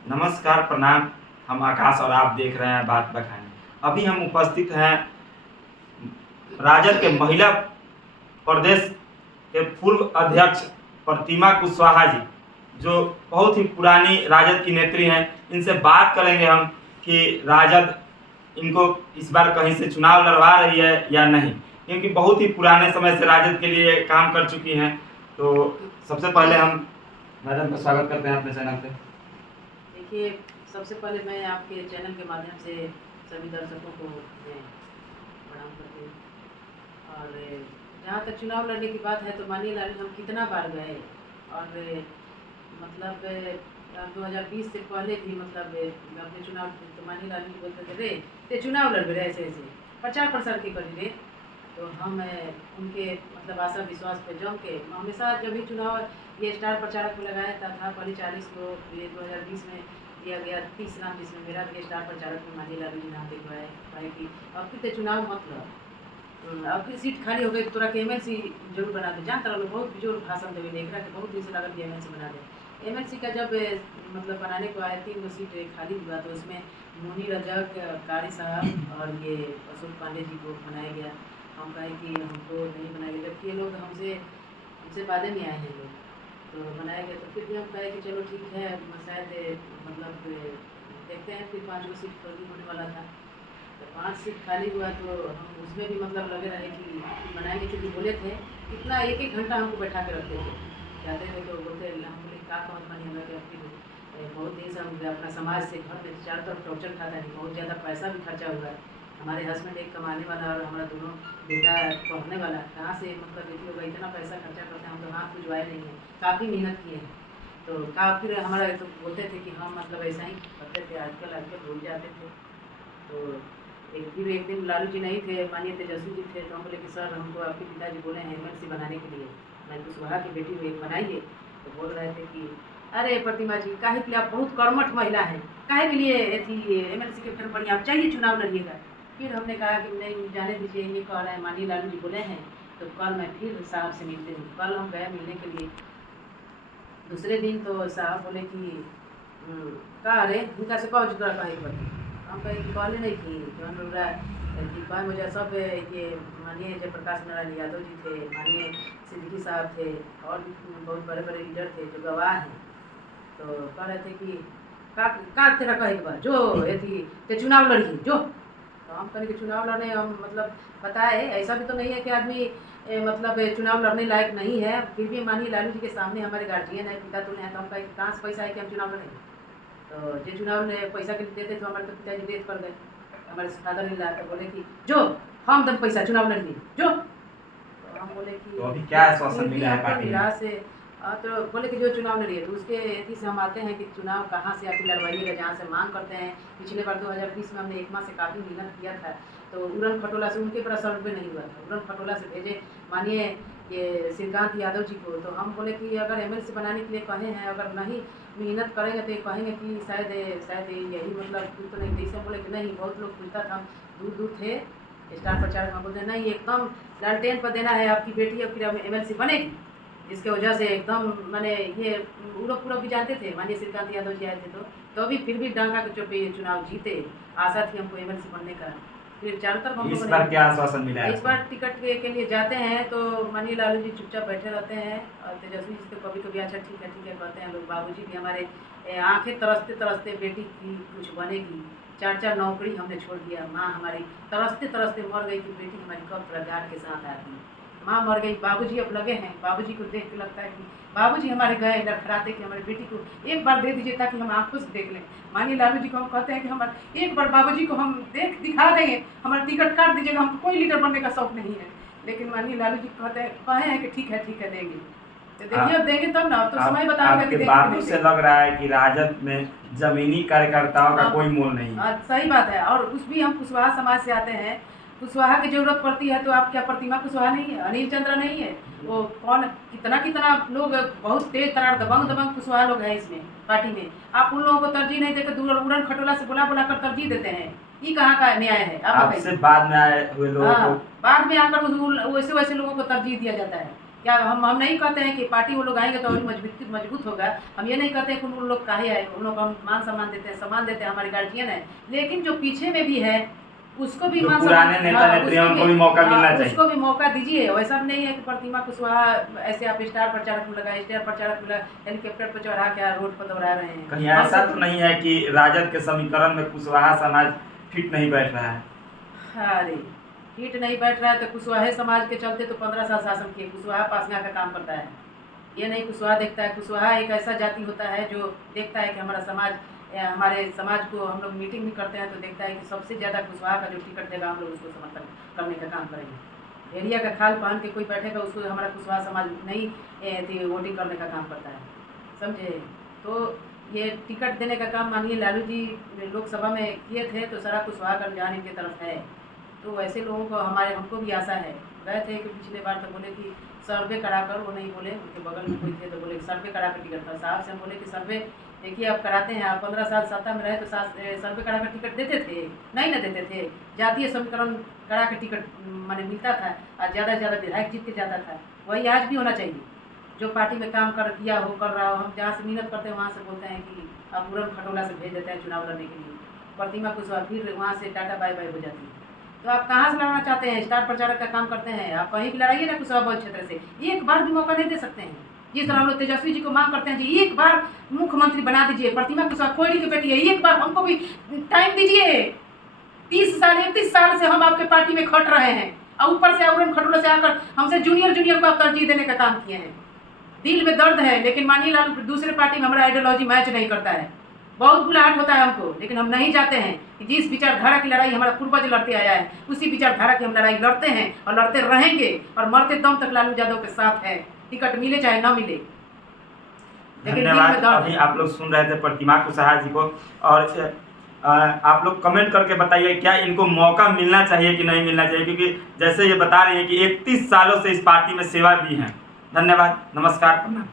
नमस्कार, प्रणाम। हम आकाश और आप देख रहे हैं बात बखानी। अभी हम उपस्थित हैं राजद के महिला प्रदेश के पूर्व अध्यक्ष प्रतिमा कुशवाहा जी, जो बहुत ही पुरानी राजद की नेत्री हैं। इनसे बात करेंगे हम कि राजद इनको इस बार कहीं से चुनाव लड़वा रही है या नहीं, क्योंकि बहुत ही पुराने समय से राजद के लिए काम कर चुकी हैं। तो सबसे पहले हम मैडम का स्वागत करते हैं अपने चैनल पे। देखिए, सबसे पहले मैं आपके चैनल के माध्यम से सभी दर्शकों को मैं प्रणाम करती हूँ। और जहाँ तक चुनाव लड़ने की बात है तो मानिए लाल हम कितना बार गए और मतलब 2020 से पहले भी मतलब अपने चुनाव तो मानिए लाल जी बोलते थे रे ते चुनाव लड़ रहे ऐसे ऐसे प्रचार प्रसार के करी रे। तो हम उनके मतलब आशा विश्वास पे जम के हमेशा जब भी चुनाव ये स्टार प्रचारक को लगाया था पहले 40 को, ये 2020 में दिया गया 30 नाम, जिसमें मेरा भी स्टार प्रचारक में मानी लालू जी नाम लिखवाए भाई की। अब फिर चुनाव मतलब अब फिर सीट खाली हो गई तो तोरा के एमएलसी जरूर बना दे। जानता लोग बहुत बिजोर भाषण देवे देख रहा कि बहुत दिन से लागत कि एमएलसी बना दे। एमएलसी का जब मतलब बनाने को आया 3 सीट खाली हुआ तो उसमें मुनी रजक, कारी साहब और ये अशोक पांडे जी को बनाया गया। हम कहें कि हमको नहीं बनाया, जबकि ये लोग हमसे वादे में आए हैं लोग, तो बनाया गया। तो फिर भी हम कहे कि चलो ठीक है, शायद मतलब देखते हैं। फिर 5 सीट खाली होने वाला था तो 5 सीट खाली हुआ तो हम उसमें भी मतलब लगे रहे कि बनाएंगे, क्योंकि बोले थे इतना 1-1 घंटा हमको बैठा के रखते थे। जाते थे तो बोलते हम बोले क्या कहत मानी हमें कि फिर बहुत दिन से हम अपना समाज से घर में चारों तरफ टॉर्चर खाता है, बहुत ज़्यादा पैसा भी खर्चा हुआ है। हमारे हस्बैंड एक कमाने वाला और हमारा दोनों बेटा पढ़ने वाला, कहाँ से मतलब बेटी होगा इतना पैसा खर्चा करते हैं। हम तो हाथ खुजवाए नहीं हैं, काफ़ी मेहनत किए हैं। तो फिर हमारा तो बोलते थे कि हम मतलब ऐसा ही करते थे, आजकल भूल जाते थे। तो एक दिन लालू जी नहीं थे, मानिए तेजस्वी जी थे, तो हम बोले कि सर हमको आपके पिताजी बोले हैं एमएलसी बनाने के लिए, मैं कुशवाहा की बेटी हूँ, एक बनाइए। तो बोल रहे थे कि अरे प्रतिमा जी काहे के लिए आप बहुत कर्मठ महिला हैं, काहे के लिए एमएलसी के फिर बढ़िया आप चाहिए चुनाव लड़िएगा। फिर हमने कहा कि नहीं जाने दीजिए, नहीं कह रहे हैं, मानिए लालू जी बोले हैं तो कल मैं फिर साहब से मिलते हूँ। कल हम गए मिलने के लिए। दूसरे दिन तो साहब बोले कि कहा रे उनका से कहो जुड़ा कहे के बता। हम कहे कि कहले नहीं कि अनुरा कि कहे मुझे सब ये मानिए जयप्रकाश नारायण यादव जी थे, मानिए सिद्दीकी साहब थे और भी बहुत बड़े बड़े लीडर थे जो गवाह हैं। तो कह रहे थे कि का तेरा कहे के बाद जो ये ते चुनाव लड़िए जो। तो हम कहें कि चुनाव लड़ने हम मतलब बताए, ऐसा भी तो नहीं है कि आदमी मतलब चुनाव लड़ने लायक नहीं है। फिर भी मानिए लालू जी के सामने हमारे गार्जियन है, पिता तुल्य हैं, तो हम कहें कि कहाँ से पैसा है कि हम चुनाव लड़ेंगे। तो जो चुनाव ने पैसा के लिए देते तो हमारे तो पिताजी डेथ कर गए, हमारे फादर इन लॉ। तो बोले कि जो हम दम पैसा चुनाव लड़िए जो। तो हम बोले कि तो अभी क्या आश्वासन मिला है पार्टी निराश से तो बोले कि जो चुनाव लड़िए। तो उसके एथी से हम आते हैं कि चुनाव कहाँ से आके लड़वाइएगा, जहाँ से मांग करते हैं। पिछले बार 2020 में हमने एक माह से काफ़ी मेहनत किया था, तो उड़न खटोला से उनके पास 100 रुपये नहीं हुआ था, उड़न खटोला से भेजे मानिए ये श्रीकांत यादव जी को। तो हम बोले कि अगर एमएलसी बनाने के लिए कहे हैं, अगर नहीं मेहनत करेंगे तो ये कहेंगे कि शायद यही मतलब कुछ तो नहीं थे। इससे बोले कि नहीं, बहुत लोग पूछता था, दूर दूर थे स्टार प्रचारक। हम बोलते नहीं एकदम लालटेन पर देना है आपकी बेटी, अब फिर एमएलसी बनेगी। इसके वजह से एकदम मैंने ये पूरा भी जानते थे, मानिए श्रीकांत यादव जी आए थे तो अभी फिर भी डांगा के चोट पे ये चुनाव जीते। आशा थी हमको एमएलसी बनने का। फिर चारों तरफ हमको इस बार क्या आश्वासन मिला है? इस बार टिकट के लिए जाते हैं तो मानिए लालू जी चुपचाप बैठे रहते हैं और तेजस्वी जी तो कभी कभी अच्छा ठीक है कहते हैं लोग। बाबूजी भी हमारे आंखें तरसते तरसते बेटी की कुछ बनेगी, 4 नौकरी हमने छोड़ दिया। माँ हमारी तरसते तरसते मर गई कि बेटी हमारी कब प्रगाढ़ के साथ आती। माँ मर गई, बाबूजी अब लगे हैं। बाबूजी को देख के लगता है कि बाबूजी हमारे गए लड़खड़ाते कि हमारी बेटी को एक बार दे दीजिए ताकि हम आंखों से देख लें। मानिए लालू जी को हम कहते हैं कि हमारे एक बार बाबूजी को हम दिखा देंगे, हमारा टिकट काट दीजिएगा, हमको कोई लीडर बनने का शौक नहीं है। लेकिन मानिए लालू जी कहे हैं कि ठीक है देंगे। तो देखिए अब देंगे तब ना, तो समय बताओगे कि बातों से लग रहा है कि राजद में जमीनी कार्यकर्ताओं का कोई मोल नहीं। सही बात है। और उस भी हम कुशवाहा समाज से आते हैं, कुशवाहा की जरूरत पड़ती है तो आप क्या प्रतिमा कुशवाहा नहीं है, अनिल चंद्र नहीं है, वो कौन कितना लोग बहुत तेज तरार दबंग कुशवाहा लोग हैं इसमें पार्टी में। आप उन लोगों को तरजीह नहीं देकर दूर उड़न खटोला से बुला कर तरजीह देते हैं। ये कहाँ का न्याय है? आपसे बाद में आए हुए लोगों को बाद में आकर वैसे लोगों को तरजीह दिया जाता है। क्या हम नहीं कहते हैं कि पार्टी वो लोग आएंगे तो और मजबूत होगा। हम ये नहीं कहते हैं कि उन लोग काहे आए, उन लोग को हम मान सम्मान देते हैं, सम्मान देते हैं, हमारे गार्जियन है। लेकिन जो पीछे में भी है उसको भी मान पुराने नेता नेत्रियों को भी मौका मिलना चाहिए, उसको भी मौका दीजिए। वैसा नहीं है कि प्रतिमा कुशवाहा ऐसे आप स्टार प्रचारक में लगा, स्टार प्रचारक में हेलीकॉप्टर पर चढ़ा के रोड पर दौड़ा रहे हैं। कहीं ऐसा तो नहीं है कि राजद के समीकरण में कुशवाहा समाज फिट नहीं बैठ रहा है? अरे फिट नहीं बैठ रहा है तो कुशवाहा समाज के चलते तो 15 साल शासन किए। कुशवाहा पासना का काम करता है, ये नहीं कुशवाहा देखता है। कुशवाहा एक ऐसा जाति होता है जो देखता है कि हमारा समाज, हमारे समाज को हम लोग मीटिंग भी करते हैं तो देखता है कि सबसे ज़्यादा कुशवाहा का जो टिकट देगा हम लोग उसको समर्थन करने का काम करेंगे। एरिया का खाल पहन के कोई बैठेगा उसको हमारा कुशवाहा समाज नहीं वोटिंग करने का काम करता है, समझे। तो ये टिकट देने का काम मानिए लालू जी लोकसभा में किए थे तो सारा कुशवाहा का रुझान इनकी तरफ है। तो वैसे लोगों को हमको भी आशा है। गए थे कि पिछले बार तो बोले कि सर्वे कराकर, वो नहीं बोले, उनके बगल में कोई थे तो बोले सर्वे करा कर टिकट था। साहब से हम बोले कि सर्वे देखिए आप कराते हैं, आप 15 साल सत्ता में रहे तो सर्वे करा कर टिकट देते थे? नहीं ना देते थे। जातीय समीकरण करा के टिकट मैंने मिलता था और ज़्यादा से ज़्यादा विधायक जीत के जाता था। वही आज भी होना चाहिए। जो पार्टी में काम किया हो, कर रहा हो, हम जहाँ से मिन्नत करते हैं वहाँ से बोलते हैं कि आप पूरन खटोला से भेज देते हैं चुनाव लड़ने के लिए। प्रतिमा कुशवाहा फिर वहाँ से टाटा बाय बाय हो जाती है। तो आप कहाँ से लड़ना चाहते हैं? स्टार प्रचारक का काम करते हैं, आप कहीं भी लड़ाइए ना कुशवाहा बहुत क्षेत्र से। एक बार भी मौका नहीं दे सकते हैं। जिस तरह हम लोग तेजस्वी जी को मांग करते हैं जी एक बार मुख्यमंत्री बना दीजिए, प्रतिमा कुशवाहा कोयली की बेटी है, एक बार हमको भी टाइम दीजिए। 30 साल 31 साल से हम आपके पार्टी में खट रहे हैं और ऊपर से आवरण खटोला से आकर हमसे जूनियर को आप तरजीह देने का काम किए हैं। दिल में दर्द है, लेकिन मानिए लाल दूसरे पार्टी में हमारा आइडियोलॉजी मैच नहीं करता है। बहुत बुलाहट होता है हमको, लेकिन हम नहीं चाहते हैं कि जिस विचारधारा की लड़ाई हमारा पूर्वज लड़ते आया है उसी विचारधारा की हम लड़ाई लड़ते हैं और लड़ते रहेंगे और मरते दम तक लालू यादव के साथ है, टिकट मिले चाहे ना मिले। धन्यवाद। अभी आप लोग सुन रहे थे प्रतिमा कुशवाहा जी को, और आप लोग कमेंट करके बताइए क्या इनको मौका मिलना चाहिए कि नहीं मिलना चाहिए, क्योंकि जैसे ये बता रही हैं कि 31 सालों से इस पार्टी में सेवा दी है। धन्यवाद, नमस्कार, प्रणाम।